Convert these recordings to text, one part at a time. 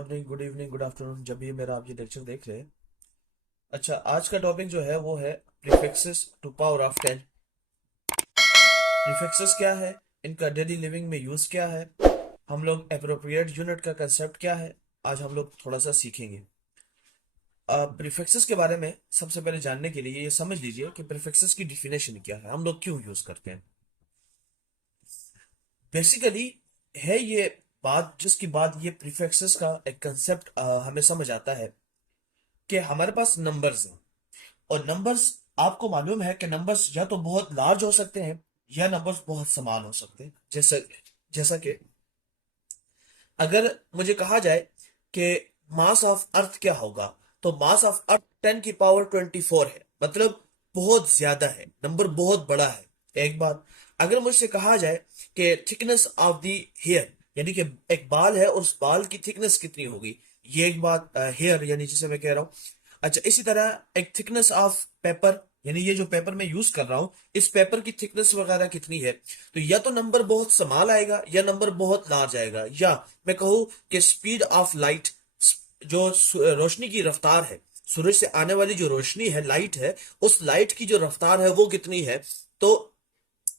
Morning, good evening, good afternoon, जब भी मेरा आप ये लेक्चर देख रहे हैं। अच्छा, आज का टॉपिक जो है वो है prefixes to power of 10। Prefixes क्या है, इनका डेली लिविंग में यूज क्या है, हम लोग एप्रोप्रिएट यूनिट का कंसेप्ट क्या है, आज हम लोग थोड़ा सा सीखेंगे। प्रीफिक्सेस के बारे में सबसे पहले जानने के लिए ये समझ लीजिए कि प्रीफिक्सेस की डिफिनेशन क्या है, हम लोग क्यों यूज करते हैं। बेसिकली है ये बात जिसकी बात ये प्रीफिक्सेस का एक कंसेप्ट हमें समझ आता है कि हमारे पास नंबर्स हैं। और नंबर्स, आपको मालूम है कि नंबर्स या तो बहुत लार्ज हो सकते हैं या नंबर्स बहुत स्मॉल हो सकते हैं। जैसा जैसा कि अगर मुझे कहा जाए कि मास ऑफ अर्थ क्या होगा, तो मास ऑफ अर्थ 10 की पावर 24 है, मतलब बहुत ज्यादा है, नंबर बहुत बड़ा है। एक बात, अगर मुझसे कहा जाए कि थिकनेस ऑफ द हेयर, यानी कि एक बाल है और उस बाल की थिकनेस कितनी होगी, ये एक बात, हेयर यानी जिसे मैं कह रहा हूँ। अच्छा, इसी तरह एक थिकनेस ऑफ पेपर, यानी ये जो पेपर मैं यूज कर रहा हूँ, इस पेपर की थिकनेस वगैरह कितनी है, तो या तो नंबर बहुत स्मॉल आएगा या नंबर बहुत लार्ज आएगा। या मैं कहूँ कि स्पीड ऑफ लाइट, जो रोशनी की रफ्तार है, सूरज से आने वाली जो रोशनी है, लाइट है, उस लाइट की जो रफ्तार है वो कितनी है, तो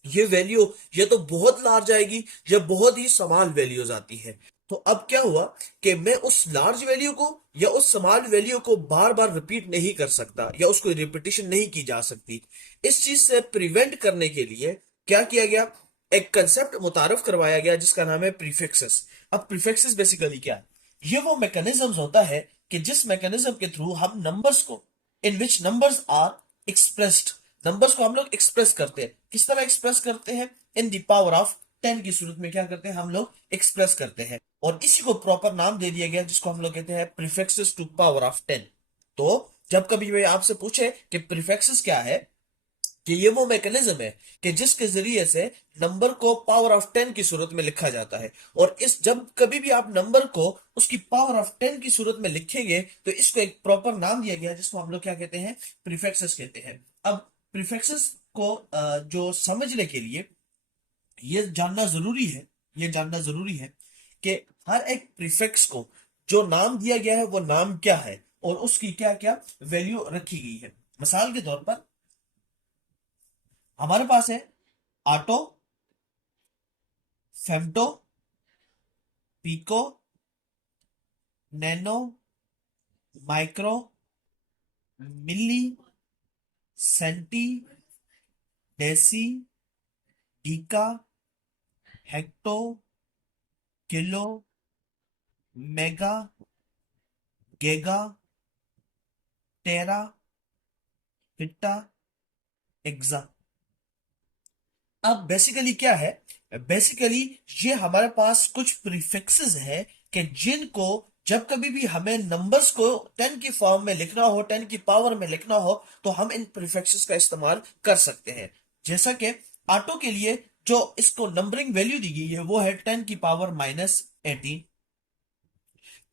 ये वैल्यू या तो बहुत लार्ज आएगी या बहुत ही स्मॉल वैल्यूज आती है। तो अब क्या हुआ कि मैं उस लार्ज वैल्यू को या उस स्मॉल वैल्यू को बार बार रिपीट नहीं कर सकता या उसको रिपीटिशन नहीं की जा सकती। इस चीज से प्रिवेंट करने के लिए क्या किया गया, एक कंसेप्ट मुतारफ करवाया गया जिसका नाम है प्रीफिक्सेस। अब प्रीफिक्सेस बेसिकली क्या है, ये वो मैकेनिज्म होता है कि जिस मैकेनिज्म के थ्रू हम नंबर्स को, इन विच नंबर्स आर एक्सप्रेस्ड, नंबर्स को हम लोग एक्सप्रेस करते हैं। किस तरह एक्सप्रेस करते हैं, इन द पावर ऑफ 10 की सूरत में क्या करते हैं, हम लोग एक्सप्रेस करते हैं। और इसी को प्रॉपर नाम दे दिया गया जिसको हम लोग कहते हैं प्रीफिक्सेस टू पावर ऑफ 10। तो जब कभी वे आपसे पूछे कि प्रीफिक्सेस क्या है, कि ये वो मैकेनिज्म है कि जिसके जरिए से नंबर को पावर ऑफ 10 की सूरत में लिखा जाता है। और इस जब कभी भी आप नंबर को उसकी पावर ऑफ 10 की सूरत में लिखेंगे तो इसको एक प्रॉपर नाम दिया गया जिसको हम लोग क्या कहते हैं, प्रीफिक्सेस कहते हैं। अब प्रीफिक्सेस को जो समझने के लिए ये जानना जरूरी है, ये जानना जरूरी है कि हर एक प्रीफिक्स को जो नाम दिया गया है वो नाम क्या है और उसकी क्या क्या वैल्यू रखी गई है। मिसाल के तौर पर हमारे पास है atto, femto, pico, nano, micro, milli, centi, deci, deca, hecto, kilo, mega, giga, tera, peta, exa. अब बेसिकली क्या है, बेसिकली ये हमारे पास कुछ प्रीफिक्सेस है कि जिनको जब कभी भी हमें नंबर्स को 10 की फॉर्म में लिखना हो, 10 की पावर में लिखना हो, तो हम इन प्रीफिक्सेस का इस्तेमाल कर सकते हैं। जैसा कि ऑटो के लिए जो इसको नंबरिंग वैल्यू दी गई है वो है 10 की पावर -18।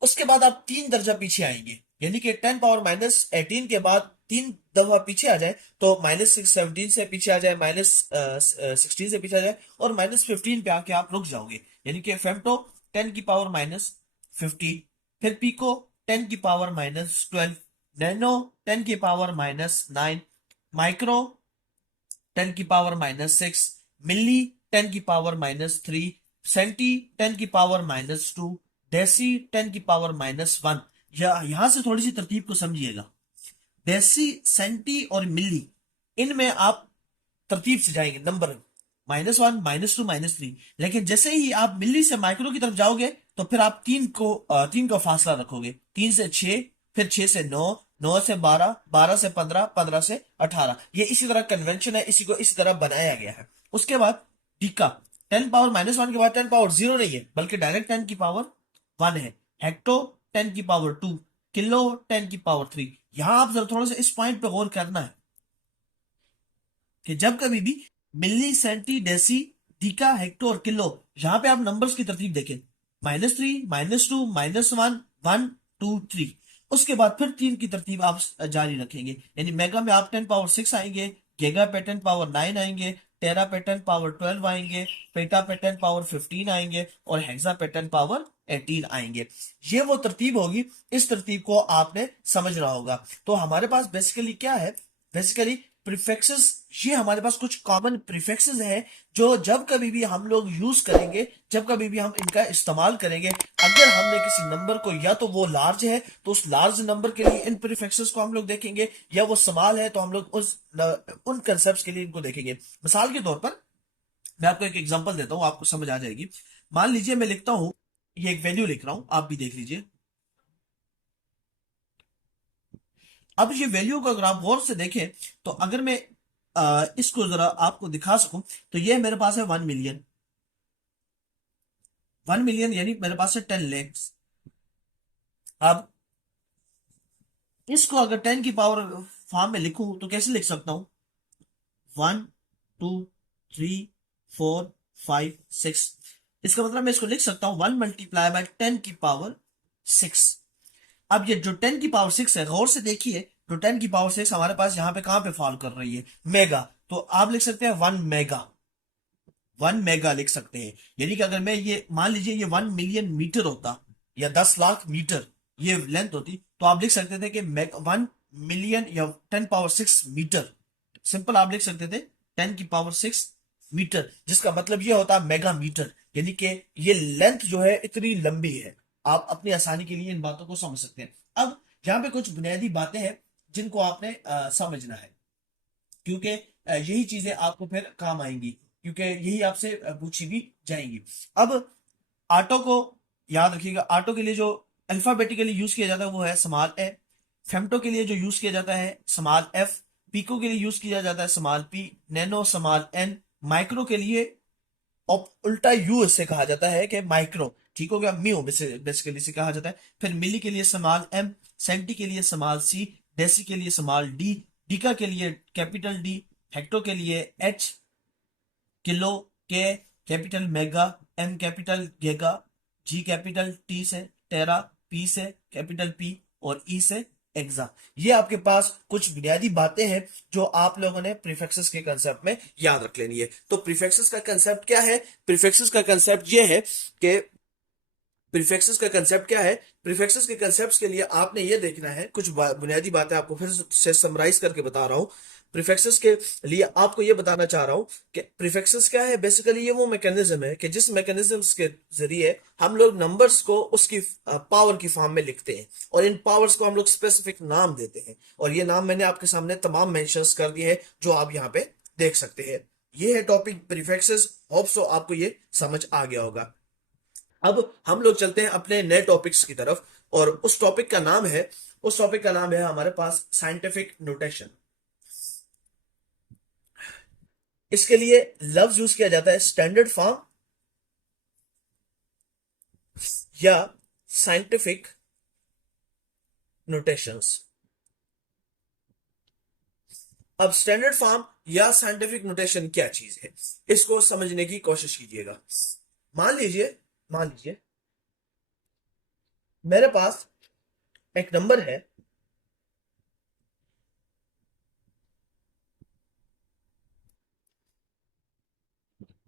उसके बाद आप 3 दर्जा पीछे आएंगे, यानी कि 10 पावर -18 के बाद 3 दफा पीछे आ जाए तो -17 से पीछे आ जाए, -16 से पीछे आ जाए और -15 पे आके आप रुक जाओगे। यानी कि फेम्टो 10 की पावर -15, फिर पीको 10 की पावर -12, नैनो 10 की पावर -9, माइक्रो 10 की पावर -6, मिली 10 की पावर -3, सेंटी 10 की पावर -2, डेसी 10 की पावर -1। या यहां से थोड़ी सी तरतीब को समझिएगा, डेसी, सेंटी और मिली, इनमें आप तरतीब से जाएंगे नंबर, -1, -2, -3। लेकिन जैसे ही आप मिली से माइक्रो की तरफ जाओगे तो फिर आप 3 का फासला रखोगे, 3 से 6, फिर 6 से 9, 9 से 12, 12 से 15, 15 से 18। ये इसी तरह कन्वेंशन है, इसी को इसी तरह बनाया गया है। उसके बाद टीका, 10 पावर -1 के बाद 10 पावर 0 नहीं है बल्कि डायरेक्ट 10 की पावर 1 है। हेक्टो 10 की पावर 2, किलो 10 की पावर 3। यहां आप जरा थोड़ा सा इस पॉइंट पे गौर करना है कि जब कभी भी मिली, सेंटी, डेसी, डीका, हेक्टो और किलो, यहां पे आप नंबर्स की तरतीब देखें, -3, -2, -1, 1, 2, 3। उसके बाद फिर 3 की तरतीब आप जारी रखेंगे, यानी मेगा में आप 10 पावर 6 आएंगे, गीगा पे 10 पावर 9 आएंगे, टेरा पे 10 पावर 12 आएंगे, पेटा पे 10 पावर 15 आएंगे, और हेक्सा पे 10 पावर 18 आएंगे। ये वो तरतीब होगी, इस तरतीब को आपने समझना होगा। तो हमारे पास बेसिकली क्या है, बेसिकली प्रीफिक्सेस, ये हमारे पास कुछ कॉमन प्रीफिक्सेस हैं जो जब कभी भी हम लोग यूज करेंगे, जब कभी भी हम इनका इस्तेमाल करेंगे, अगर हमने किसी नंबर को, या तो वो लार्ज है तो उस लार्ज नंबर के लिए इन प्रीफिक्सेस को हम लोग देखेंगे, या वो स्मॉल है तो हम लोग उन कंसेप्ट के लिए इनको देखेंगे। मिसाल के तौर पर मैं आपको एक एग्जांपल देता हूं, आपको समझ आ जाएगी। मान लीजिए मैं लिखता हूं, ये एक वैल्यू लिख रहा हूं, आप भी देख लीजिए। अब ये वैल्यू को अगर आप गौर से देखें, तो अगर मैं इसको जरा आपको दिखा सकूं, तो ये मेरे पास है 1 मिलियन। 1 मिलियन यानी मेरे पास है 10 lakhs। अब इसको अगर 10 की पावर फॉर्म में लिखूं तो कैसे लिख सकता हूं? 1 2 3 4 5 6। इसका मतलब मैं इसको लिख सकता हूं 1 × 10 की पावर 6। अब ये जो 10 की पावर 6 है, गौर से देखिए, तो 10 की पावर 6 हमारे पास यहाँ पे कहां पे फॉल कर रही है? मेगा। तो आप लिख सकते हैं 1 मेगा। 1 मेगा लिख सकते हैं। यानी कि अगर मैं ये मान लीजिए ये 1 मिलियन मीटर होता, या 10 लाख मीटर ये लेंथ होती, तो आप लिख सकते थे कि 1 मिलियन या 10 पावर 6 मीटर। सिंपल आप लिख सकते थे 10 की पावर 6 मीटर, जिसका मतलब ये होता है मेगा मीटर। यानी कि ये लेंथ जो है इतनी लंबी है। आप अपनी आसानी के लिए इन बातों को समझ सकते हैं। अब यहाँ पे कुछ बुनियादी बातें हैं जिनको आपने समझना है, क्योंकि यही चीजें आपको फिर काम आएंगी, क्योंकि यही आपसे पूछी भी जाएंगी। अब ऑटो को याद रखिएगा, ऑटो के लिए जो अल्फाबेटिकली यूज किया जाता है वो है स्मॉल ए। फेम्टो के लिए जो यूज किया जाता है स्मॉल एफ। पीको के लिए यूज किया जाता है small p. Nano small n. Micro के लिए उल्टा यू से कहा जाता है कि माइक्रो, ठीक हो गया, म्यू बेसिकली से कहा जाता है। फिर मिली के लिए स्मॉल एम। सेंटी के लिए स्मॉल सी। डेसी के लिए स्मॉल डी। डीका के लिए कैपिटल डी। हेक्टो के लिए एच। किलो के capital mega. M capital giga. G capital T से टेरा। पी से कैपिटल पी। और ई से एक्सा। ये आपके पास कुछ बुनियादी बातें हैं जो आप लोगों ने प्रीफिक्सेस के कंसेप्ट में याद रख लेनी है। तो प्रीफिक्सेस का कंसेप्ट क्या है? प्रीफिक्सेस का कंसेप्ट ये है कि प्रीफिक्सेस का कंसेप्ट क्या है? प्रीफिक्सेस के कंसेप्ट के लिए आपने ये देखना है, कुछ बुनियादी बातें आपको फिर से समराइज करके बता रहा हूं। प्रीफिक्सेस के लिए आपको ये बताना चाह रहा हूं कि प्रीफिक्सेस क्या है। बेसिकली ये वो मैकेनिज्म है कि जिस मैकेनिज्म के जरिए हम लोग नंबर्स को उसकी पावर की फॉर्म में लिखते हैं, और इन पावर्स को हम लोग स्पेसिफिक नाम देते हैं। और ये नाम मैंने आपके सामने तमाम मेंशंस कर दिए हैं जो आप यहाँ पे देख सकते हैं। ये है टॉपिक प्रीफिक्सेस। होप सो आपको ये समझ आ गया होगा। अब हम लोग चलते हैं अपने नए टॉपिक्स की तरफ, और उस टॉपिक का नाम है हमारे पास साइंटिफिक नोटेशन। इसके लिए लफ्ज यूज किया जाता है स्टैंडर्ड फॉर्म या साइंटिफिक नोटेशंस। अब स्टैंडर्ड फॉर्म या साइंटिफिक नोटेशन क्या चीज है, इसको समझने की कोशिश कीजिएगा। मान लीजिए मेरे पास एक नंबर है।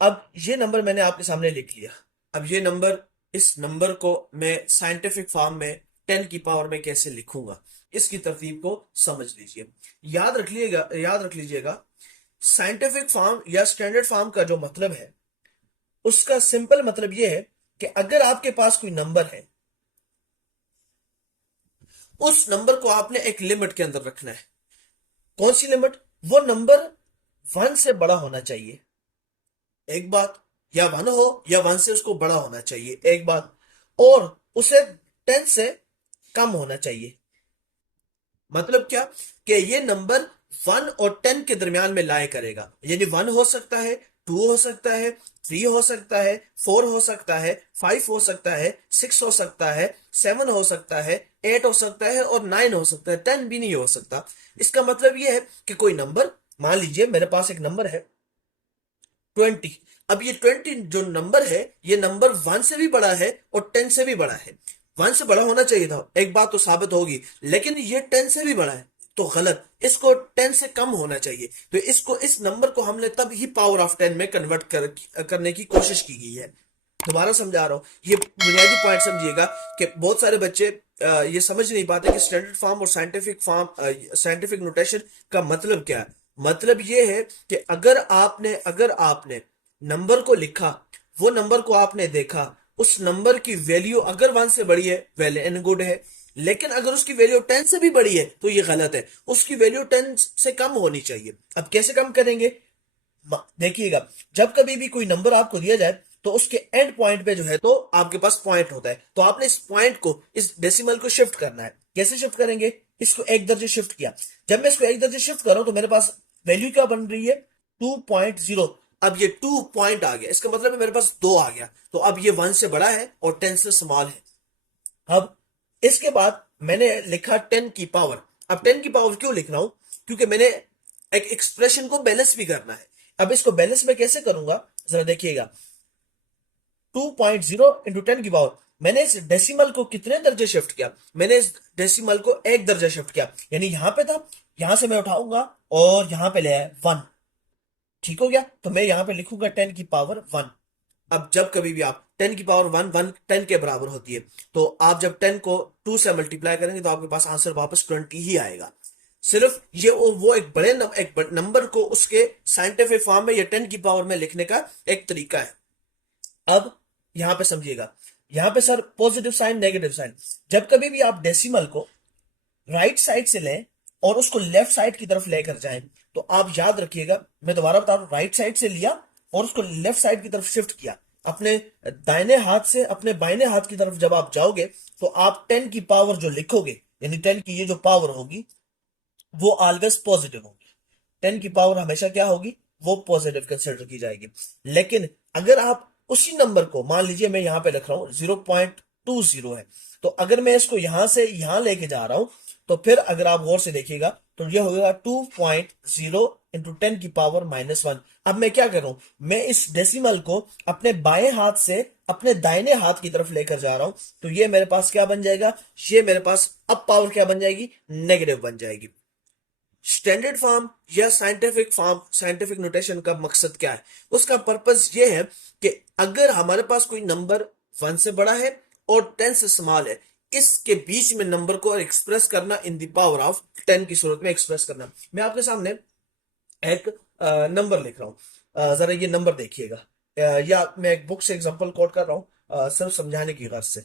अब ये नंबर मैंने आपके सामने लिख लिया। अब ये नंबर, इस नंबर को मैं साइंटिफिक फॉर्म में 10 की पावर में कैसे लिखूंगा, इसकी तरतीब को समझ लीजिए। याद रख लीजिएगा, साइंटिफिक फॉर्म या स्टैंडर्ड फॉर्म का जो मतलब है, उसका सिंपल मतलब यह है कि अगर आपके पास कोई नंबर है, उस नंबर को आपने एक लिमिट के अंदर रखना है। कौन सी लिमिट? वो नंबर 1 से बड़ा होना चाहिए, एक बात, या 1 हो या 1 से उसको बड़ा होना चाहिए, एक बात, और उसे 10 से कम होना चाहिए। मतलब क्या? कि ये नंबर 1 और 10 के दरमियान में लाए करेगा। यानी 1 हो सकता है, 2 हो सकता है, 3 हो सकता है, 4 हो सकता है, 5 हो सकता है, 6 हो सकता है, 7 हो सकता है, 8 हो सकता है, और 9 हो सकता है, 10 भी नहीं हो सकता। इसका मतलब यह है कि कोई नंबर, मान लीजिए मेरे पास एक नंबर है 20। अब ये 20 जो नंबर है, ये नंबर 1 से भी बड़ा है और 10 से भी बड़ा है। 1 से बड़ा होना चाहिए था, एक बात तो साबित होगी, लेकिन ये 10 से भी बड़ा है। तो गलत, इसको 10 से कम होना चाहिए। तो इसको, इस नंबर को हमने तब ही पावर ऑफ 10 में कन्वर्ट करने की कोशिश की गई है। दोबारा समझा रहा हूँ, ये बुनियादी पॉइंट समझिएगा कि बहुत सारे बच्चे ये समझ नहीं पाते कि स्टैंडर्ड फॉर्म और साइंटिफिक नोटेशन का मतलब क्या है। मतलब ये है कि अगर आपने नंबर को लिखा, वो नंबर को आपने देखा, उस नंबर की वैल्यू अगर 1 से बड़ी है, वेल एंड गुड है। लेकिन अगर उसकी वैल्यू 10 से भी बड़ी है तो ये गलत है, उसकी वैल्यू 10 से कम होनी चाहिए। अब कैसे कम करेंगे, देखिएगा, जब कभी भी कोई नंबर आपको दिया जाए तो उसके एंड पॉइंट पे जो है तो आपके पास पॉइंट होता है, तो आपने इस पॉइंट को, इस डेसिमल को शिफ्ट करना है। कैसे शिफ्ट करेंगे, इसको एक दर्जे शिफ्ट किया, जब मैं इसको एक दर्जे शिफ्ट कर रहा हूं तो मेरे पास वैल्यू क्या बन रही है, 2.0। अब ये 2 पॉइंट आ गया, इसका मतलब है मेरे पास 2 आ गया, तो अब ये 1 से बड़ा है और 10 से स्मॉल है। अब इसके बाद मैंने लिखा 10 की पावर। अब 10 की पावर क्यों लिख रहा हूं, क्योंकि मैंने एक एक्सप्रेशन को बैलेंस भी करना है। अब इसको बैलेंस में कैसे करूंगा, जरा देखिएगा, 2.0 इंटू 10 की पावर, मैंने इस डेसिमल को कितने दर्जे शिफ्ट किया, मैंने इस डेसिमल को एक दर्जा शिफ्ट किया, यानी यहां पे था, यहां से मैं उठाऊंगा और यहां पे ले आया 1। ठीक हो गया, तो मैं यहां पे लिखूंगा 10 की पावर 1। अब जब कभी भी आप 10 की पावर 1 10 के बराबर होती है, तो आप जब 10 को 2 से मल्टीप्लाई करेंगे तो आपके पास आंसर वापस 20 ही आएगा। सिर्फ ये वो एक नंबर को उसके साइंटिफिक फॉर्म में या 10 की पावर में लिखने का एक तरीका है। अब यहां पे समझिएगा, यहां पे sir positive sign negative sign, जब कभी भी आप डेसिमल को राइट साइड से लें और उसको लेफ्ट साइड की तरफ लेकर जाएं, तो आप याद रखिएगा, मैं दोबारा बता रहा हूं, राइट साइड से लिया और उसको लेफ्ट साइड की तरफ शिफ्ट किया, अपने दाहिने हाथ से अपने बाइने हाथ की तरफ जब आप जाओगे तो आप 10 की पावर जो लिखोगे, यानी 10 की ये जो पावर होगी वो ऑलवेज पॉजिटिव होगी। 10 की पावर हमेशा क्या होगी, वो पॉजिटिव कंसिडर की जाएगी। लेकिन अगर आप उसी नंबर को, मान लीजिए मैं यहां पे रख रहा हूं 0.20 है, तो अगर मैं इसको यहां से यहां लेके जा रहा हूं, तो फिर अगर आप गौर से देखिएगा तो ये होगा 2.0 इंटू 10 की पावर -1। अब मैं क्या कर रहा हूं, मैं इस डेसिमल को अपने बाएं हाथ से अपने दाहिने हाथ की तरफ लेकर जा रहा हूं, तो ये मेरे पास क्या बन जाएगा, ये मेरे पास अब पावर क्या बन जाएगी, नेगेटिव बन जाएगी। स्टैंडर्ड फॉर्म या साइंटिफिक नोटेशन का मकसद क्या है, उसका पर्पस ये है कि अगर हमारे पास कोई नंबर 1 से बड़ा है और 10 से स्मॉल है, इसके बीच में नंबर को एक्सप्रेस करना इन द पावर ऑफ 10 की सूरत में एक्सप्रेस करना। मैं आपके सामने एक नंबर लिख रहा हूं, जरा ये नंबर देखिएगा, या मैं एक बुक से एग्जांपल कोट कर रहा हूं, सिर्फ समझाने की गर्ज से।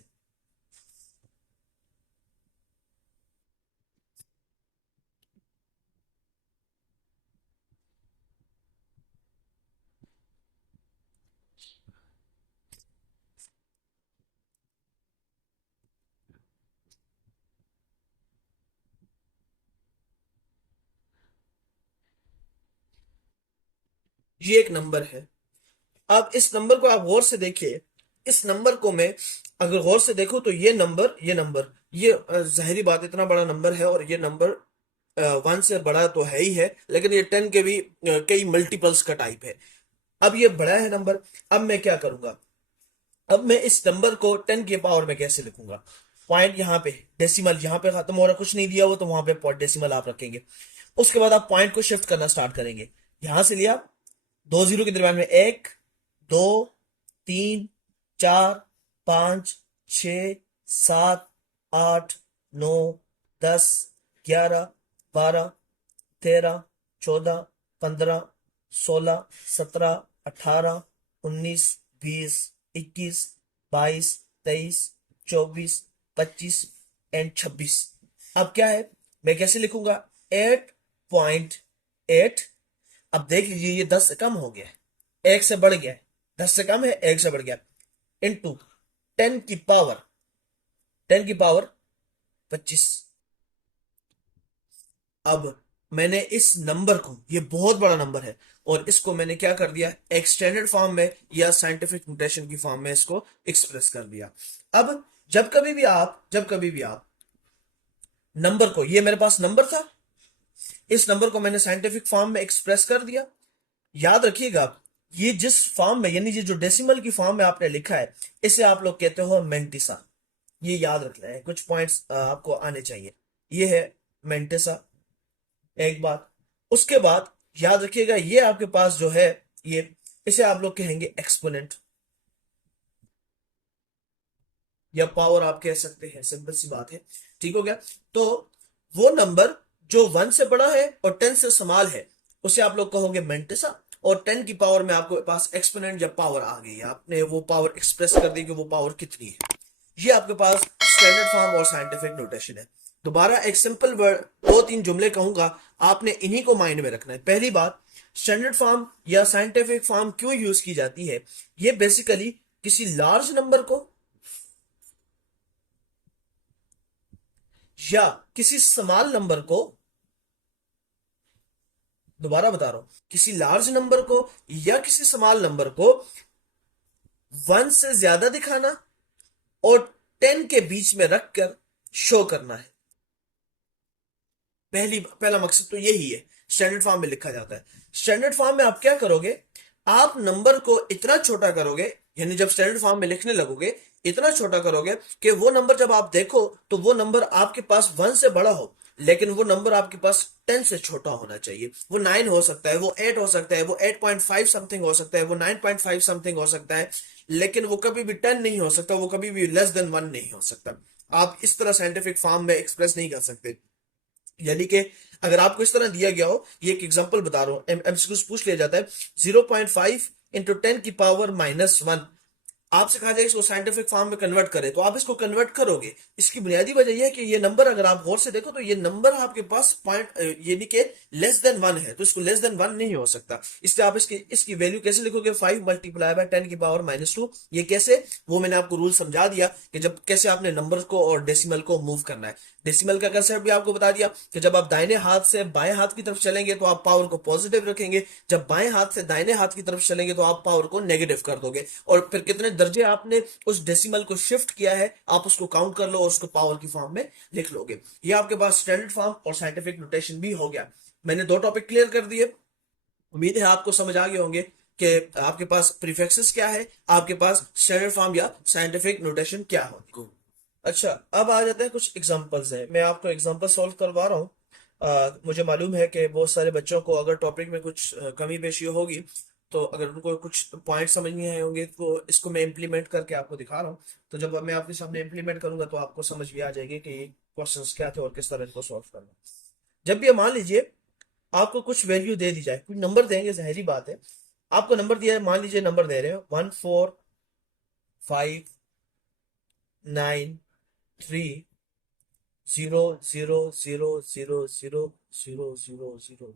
ये एक नंबर है। अब इस नंबर को आप गौर से देखिए, इस नंबर को मैं अगर गौर से देखूं तो ये नंबर ये जाहिरी बात इतना बड़ा नंबर है, और ये नंबर 1 से बड़ा तो है ही है, लेकिन ये 10 के भी कई मल्टीपल्स का टाइप है। अब ये बड़ा है नंबर, अब मैं क्या करूंगा, अब मैं इस नंबर को 10 के पावर में कैसे लिखूंगा, पॉइंट यहाँ पे, डेसिमल यहाँ पे खत्म हो रहा, कुछ नहीं दिया हुआ तो वहां पे पॉइंट डेसिमल आप रखेंगे। उसके बाद आप पॉइंट को शिफ्ट करना स्टार्ट करेंगे, यहां से लिया, 2 जीरो के दरम्यान में 1, 2, 3, 4, 5, 6, 7, 8, 9, 10, 11, 12, 13, 14, 15, 16, 17, 18, 19, 20, 21, 22, 23, 24, 25 एंड 26। अब क्या है, मैं कैसे लिखूंगा, 8.8। अब देख लीजिए ये 10 से कम हो गया है, एक से बढ़ गया है, 10 से कम है, एक से बढ़ गया, इनटू 10 की पावर 25। अब मैंने इस नंबर को, ये बहुत बड़ा नंबर है, और इसको मैंने क्या कर दिया, एक स्टैंडर्ड फॉर्म में या साइंटिफिक नोटेशन की फॉर्म में इसको एक्सप्रेस कर दिया। अब जब कभी भी आप नंबर को, ये मेरे पास नंबर था, इस नंबर को मैंने साइंटिफिक फॉर्म में एक्सप्रेस कर दिया। याद रखिएगा, ये जिस फॉर्म में, यानी ये जो डेसिमल की फॉर्म में आपने लिखा है, इसे आप लोग कहते हो मेंटिसा। ये याद रखना है, कुछ पॉइंट्स आपको आने चाहिए। ये है मेंटिसा, एक बात। उसके बाद याद रखिएगा, ये आपके पास जो है, ये इसे आप लोग कहेंगे एक्सपोनेंट या पावर आप कह सकते हैं, सिंपल सी बात है। ठीक हो गया। तो वो नंबर जो 1 से बड़ा है और 10 से स्मॉल है उसे आप लोग कहोगे मेंटिसा। और 10 की पावर में आपके पास एक्सपोनेंट जब पावर आ गई, आपने वो पावर एक्सप्रेस कर दी कि वो पावर कितनी है। ये आपके पास स्टैंडर्ड फॉर्म और साइंटिफिक नोटेशन है। दोबारा एक सिंपल वर्ड, दो तीन जुमले कहूंगा, आपने इन्हीं को माइंड में रखना है। पहली बात, स्टैंडर्ड फॉर्म या साइंटिफिक फॉर्म क्यों यूज की जाती है? ये बेसिकली किसी लार्ज नंबर को या किसी स्मॉल नंबर को, दोबारा बता रहा हूं, किसी लार्ज नंबर को या किसी स्मॉल नंबर को 1 से ज्यादा दिखाना और 10 के बीच में रखकर शो करना है। पहला मकसद तो यही है, स्टैंडर्ड फॉर्म में लिखा जाता है। स्टैंडर्ड फॉर्म में आप क्या करोगे, आप नंबर को इतना छोटा करोगे, यानी जब स्टैंडर्ड फॉर्म में लिखने लगोगे इतना छोटा करोगे कि वो नंबर जब आप देखो तो वो नंबर आपके पास 1 से बड़ा हो, लेकिन वो नंबर आपके पास 10 से छोटा होना चाहिए। वो 9 हो सकता है, वो 8 हो सकता है, वो 8.5 समथिंग हो सकता है, वो 9.5 समथिंग हो सकता है, लेकिन वो कभी भी 10 नहीं हो सकता, वो कभी भी लेस देन 1 नहीं हो सकता। आप इस तरह साइंटिफिक फॉर्म में एक्सप्रेस नहीं कर सकते। यानी कि अगर आपको इस तरह दिया गया हो, ये एक एग्जांपल बता रहा हूं, एमसीक्यूज पूछ लिया जाता है, 0.5 इंटू 10 की पावर -1, आपसे कहा जाए इसको साइंटिफिक फॉर्म में कन्वर्ट करें, तो आप इसको कन्वर्ट करोगे। इसकी बुनियादी वजह यह है कि ये नंबर अगर आप गौर से देखो तो ये नंबर आपके पास पॉइंट यानी कि लेस देन 1 है, तो इसको लेस देन 1 नहीं हो सकता। इसलिए आप इसकी इसकी वैल्यू कैसे लिखोगे, 5 मल्टीप्लाई बाय 10 की पावर -2। ये कैसे, वो मैंने आपको रूल समझा दिया कि जब कैसे आपने नंबर को और डेसिमल को मूव करना है। डेसिमल का कंसेप्ट भी आपको बता दिया कि जब आप दाहिने हाथ से बाएं हाथ की तरफ चलेंगे तो आप पावर को पॉजिटिव रखेंगे, जब बाएं हाथ से दाहिने हाथ की तरफ चलेंगे तो आप पावर को नेगेटिव कर दोगे। और फिर कितने दर्जे आपने उस डेसिमल को शिफ्ट किया है आप उसको काउंट कर लो और उसको पावर की फॉर्म में लिख लोगे। ये आपके पास स्टैंडर्ड फॉर्म और साइंटिफिक नोटेशन भी हो गया। मैंने दो टॉपिक क्लियर कर दिए, उम्मीद है आपको समझ आ गए होंगे कि आपके पास प्रीफिक्सेस क्या है, आपके पास स्टैंडर्ड फॉर्म या साइंटिफिक नोटेशन क्या होगी। अच्छा, अब आ जाते हैं कुछ एग्जांपल्स हैं, मैं आपको एग्जांपल सॉल्व करवा रहा हूँ। मुझे मालूम है कि बहुत सारे बच्चों को अगर टॉपिक में कुछ कमी पेशी होगी, तो अगर उनको कुछ पॉइंट समझ नहीं आए होंगे तो इसको मैं इम्प्लीमेंट करके आपको दिखा रहा हूँ। तो जब मैं आपके सामने इम्प्लीमेंट करूंगा तो आपको समझ भी आ जाएगी कि ये क्वेश्चंस क्या थे और किस तरह इनको सॉल्व करना। जब भी मान लीजिए आपको कुछ वैल्यू दे दी जाए, कुछ नंबर देंगे, जाहिर बात है। आपको नंबर दिया है, मान लीजिए नंबर दे रहे हो 14593 0 0 0 0 0 0 0 0।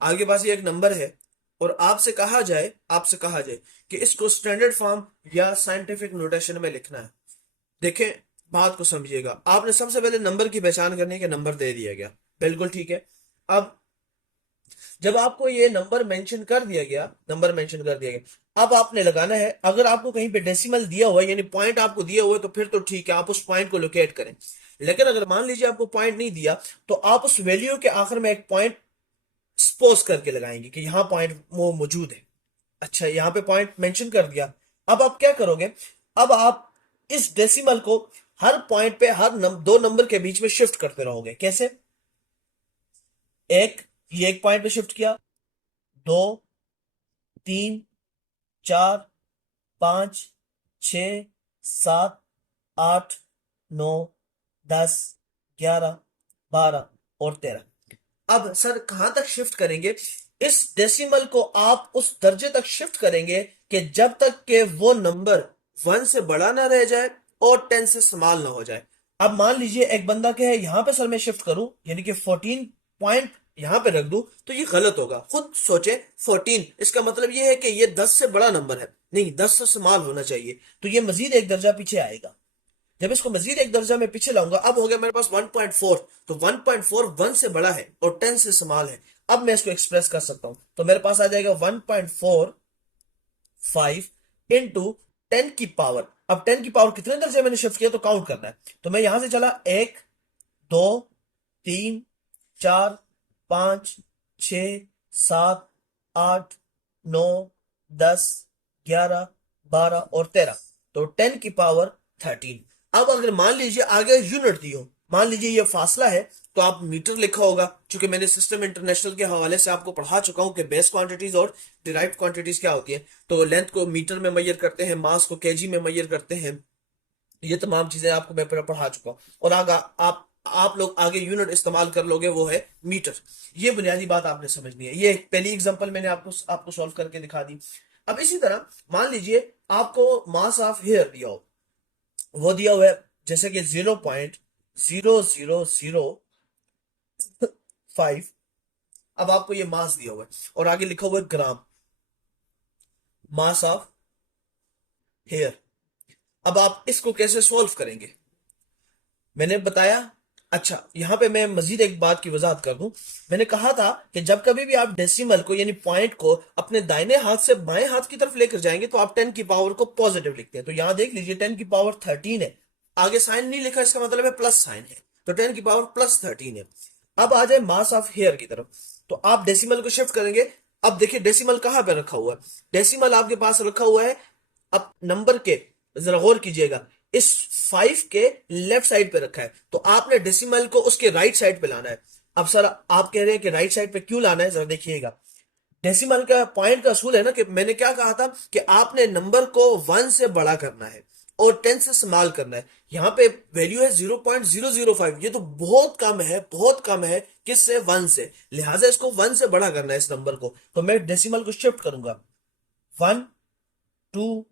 आपके पास ये एक नंबर है और आपसे कहा जाए कि इसको स्टैंडर्ड फॉर्म या साइंटिफिक नोटेशन में लिखना है। देखें, बात को समझिएगा, आपने सबसे पहले नंबर की पहचान करने के नंबर दे दिया गया, बिल्कुल ठीक है। अब जब आपको ये नंबर मेंशन कर दिया गया, अब आपने लगाना है, अगर आपको कहीं पे डेसिमल दिया हुआ है यानी पॉइंट आपको दिया हुआ है तो फिर तो ठीक है, आप उस पॉइंट को लोकेट करें। लेकिन अगर मान लीजिए आपको पॉइंट नहीं दिया, तो आप उस वैल्यू के आखिर में एक पॉइंट सपोज करके लगाएंगे कि यहां पॉइंट वो मौजूद है। अच्छा, यहां पे पॉइंट मेंशन कर दिया। अब आप क्या करोगे, अब आप इस डेसिमल को हर पॉइंट पे दो नंबर के बीच में शिफ्ट करते रहोगे। कैसे? एक, ये एक पॉइंट पे शिफ्ट किया, दो, तीन, चार, पांच, छ, सात, आठ, नौ, 10, 11, 12 और 13। अब सर कहां तक शिफ्ट करेंगे? इस डेसिमल को आप उस दर्जे तक शिफ्ट करेंगे कि जब तक के वो नंबर 1 से बड़ा ना रह जाए और 10 से स्मॉल ना हो जाए। अब मान लीजिए एक बंदा के है यहां पे सर मैं शिफ्ट करूं, यानी कि 14 पॉइंट यहां पे रख दूं, तो ये गलत होगा। खुद सोचे, 14 इसका मतलब ये है कि ये 10 से बड़ा नंबर है, नहीं 10 से स्मॉल होना चाहिए, तो ये मजीद एक दर्जा पीछे आएगा। जब इसको मजीद एक दर्जा में पीछे लाऊंगा, अब हो गया मेरे पास 1.4, तो 1.4 1 से बड़ा है और 10 से स्मॉल है। अब मैं इसको एक्सप्रेस कर सकता हूं, तो मेरे पास आ जाएगा 1.45 इंटू 10 की पावर। अब 10 की पावर कितने दर्जे मैंने शिफ्ट किया तो काउंट करना है, तो मैं यहां से चला, एक, दो, तीन, चार, पांच, छ, सात, आठ, नौ, 10, 11, 12 और 13, तो 10 की पावर 13। अब अगर मान लीजिए आगे यूनिट दी हो, मान लीजिए ये फासला है, तो आप मीटर लिखा होगा। चूंकि मैंने सिस्टम इंटरनेशनल के हवाले से आपको पढ़ा चुका हूं कि बेस क्वांटिटीज और डिराइव्ड क्वांटिटीज क्या होती है। तो लेंथ को मीटर में मेजर करते हैं, मास को केजी में मेजर करते हैं। ये तमाम चीजें आपको मैं पढ़ा चुका हूँ। और आगे आप लोग आगे यूनिट इस्तेमाल कर लोगे, वो है मीटर। ये बुनियादी बात आपने समझनी है। ये पहली एग्जांपल मैंने आपको सॉल्व करके दिखा दी। अब इसी तरह मान लीजिए आपको मास ऑफ हेयर दिया हो, वो दिया हुआ है जैसे कि 0.0005। अब आपको ये मास दिया हुआ है और आगे लिखा हुआ है ग्राम, मास ऑफ हेयर। अब आप इसको कैसे सॉल्व करेंगे, मैंने बताया। अच्छा, यहां पे मैं मजीद एक बात की वजाहत कर दूं। मैंने कहा था कि जब कभी भी आप डेसिमल को यानी पॉइंट को अपने दाहिने हाथ से बाएं हाथ की तरफ लेकर जाएंगे तो आप 10 की पावर को पॉजिटिव लिखते हैं। तो यहां देख लीजिए 10 की पावर 13 है, आगे साइन नहीं लिखा, इसका मतलब है प्लस साइन है, तो 10 की पावर प्लस 13 है। अब आ जाए मास ऑफ हेयर की तरफ, तो आप डेसिमल को शिफ्ट करेंगे। अब देखिए डेसिमल कहां पे रखा हुआ है, डेसिमल आपके पास रखा हुआ है अब नंबर के, जरा गौर कीजिएगा, इस 5 के लेफ्ट साइड पे रखा है, तो आपने डेसिमल को उसके राइट साइड पे लाना है। अब सर आप कह रहे हैं कि राइट साइड पे क्यों लाना है, जरा देखिएगा। डेसिमल का पॉइंट का असूल है ना कि मैंने क्या कहा था कि आपने नंबर को 1 से बड़ा करना है और 10 से स्मॉल करना है। यहां पे वैल्यू है 0.005, ये तो बहुत कम है, बहुत कम है। किससे? 1 से। लिहाजा इसको 1 से बड़ा करना है इस नंबर को, तो मैं डेसिमल को शिफ्ट करूंगा 1 2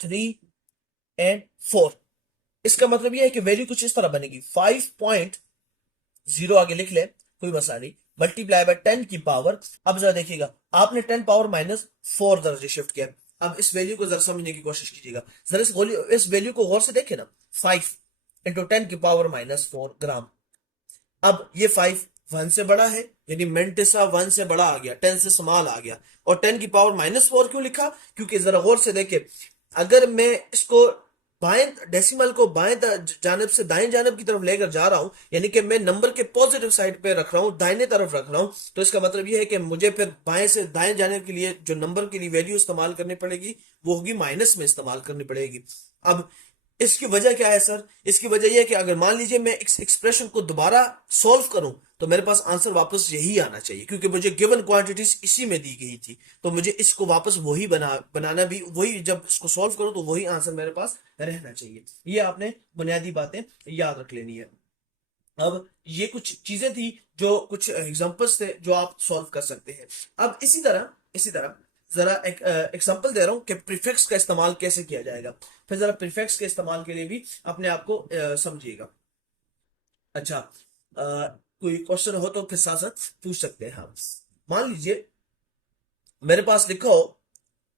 3 एंड 4। इसका मतलब यह है कि वैल्यू कुछ इस तरह बनेगी 5.0, आगे लिख ले कोई मसला नहीं, मल्टीप्लाई बाय 10 की पावर। अब जरा देखिएगा आपने 10 पावर -4 दर्जे शिफ्ट किया। अब इस वैल्यू को जरा समझने की कोशिश कीजिएगा, जरा इस वैल्यू को गौर से देखे ना, 5 इंटू 10 की पावर -4 ग्राम। अब ये 5 1 से बड़ा है, यानी मेंटिसा 1 से बड़ा आ गया, 10 से स्मॉल आ गया। और 10 की पावर -4 क्यों लिखा? क्योंकि जरा गौर से देखे, अगर मैं इसको बाएं डेसिमल को बाएं जानब से दाएं जानब की तरफ लेकर जा रहा हूं, यानी कि मैं नंबर के पॉजिटिव साइड पे रख रहा हूं, दाहिने तरफ रख रहा हूं, तो इसका मतलब यह है कि मुझे फिर बाएं से दाएं जाने के लिए जो नंबर के लिए वैल्यू इस्तेमाल करनी पड़ेगी वो होगी माइनस में इस्तेमाल करनी पड़ेगी। अब इसकी वजह क्या है सर? इसकी वजह यह है कि अगर मान लीजिए मैं इस एक्सप्रेशन को दोबारा सॉल्व करूं तो मेरे पास आंसर वापस यही आना चाहिए, क्योंकि मुझे गिवन क्वांटिटीज इसी में दी गई थी, तो मुझे इसको वापस वही बनाना भी वही, जब इसको सॉल्व करूं तो वही आंसर मेरे पास रहना चाहिए। ये आपने बुनियादी बातें याद रख लेनी है। अब ये कुछ चीजें थी, जो कुछ एग्जांपल्स थे जो आप सॉल्व कर सकते हैं। अब इसी तरह जरा एक एग्जांपल दे रहा हूं कि प्रीफिक्स का इस्तेमाल कैसे किया जाएगा। फिर जरा प्रीफिक्स के इस्तेमाल के लिए भी अपने आप को समझिएगा। अच्छा, कोई क्वेश्चन हो तो फिर साथ साथ पूछ सकते हैं हम। मान लीजिए मेरे पास लिखा हो,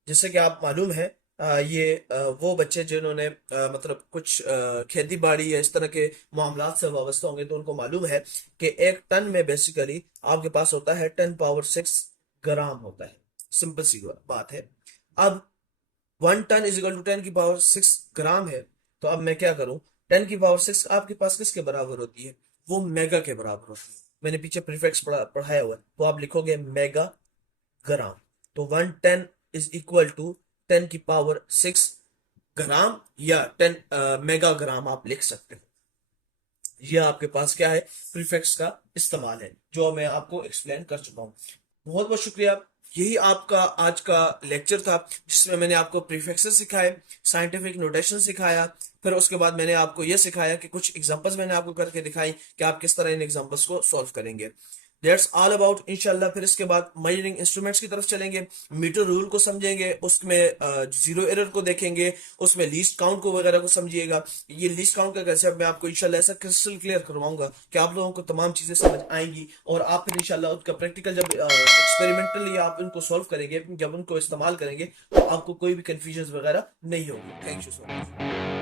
जैसे कि आप मालूम है, ये वो बच्चे जिन्होंने मतलब कुछ खेती बाड़ी या इस तरह के मामलात से वाबस्ता होंगे तो उनको मालूम है कि एक टन में बेसिकली आपके पास होता है 10⁻6 ग्राम होता है। सिंपल सी बात है। अब 1 टन इज इक्वल टू 10⁻6 ग्राम है, तो अब मैं क्या करूं, 10⁻6 आपके पास किसके बराबर होती है? वो मेगा के बराबर होती है। मैंने पीछे प्रीफिक्स पढ़ाया हुआ है, तो आप लिखोगे मेगा ग्राम। तो 1 टन इज इक्वल टू 10⁻6 ग्राम या 10 मेगा ग्राम आप लिख सकते हो। यह आपके पास क्या है? प्रीफिक्स का इस्तेमाल है, जो मैं आपको एक्सप्लेन कर चुका हूं। बहुत बहुत शुक्रिया। यही आपका आज का लेक्चर था, जिसमें मैंने आपको प्रीफिक्सेस सिखाए, साइंटिफिक नोटेशन सिखाया, फिर उसके बाद मैंने आपको यह सिखाया कि कुछ एग्जांपल्स मैंने आपको करके दिखाई कि आप किस तरह इन एग्जांपल्स को सॉल्व करेंगे। That's all about. इंशाल्लाह फिर इसके बाद मेजरिंग इंस्ट्रूमेंट्स की तरफ चलेंगे, मीटर रूल को समझेंगे, उसमें जीरो एरर को देखेंगे, उसमें लीस्ट काउंट को वगैरह को समझिएगा। ये लीस्ट काउंट का कंसेप्ट मैं आपको इंशाल्लाह ऐसा क्रिस्टल क्लियर करवाऊंगा कि आप लोगों को तमाम चीजें समझ आएंगी, और आप फिर इंशाल्लाह उसका प्रैक्टिकल जब एक्सपेरिमेंटली आप उनको सॉल्व करेंगे, जब उनको इस्तेमाल करेंगे, तो आपको कोई भी कंफ्यूजन वगैरह नहीं होगी। Thank you so much.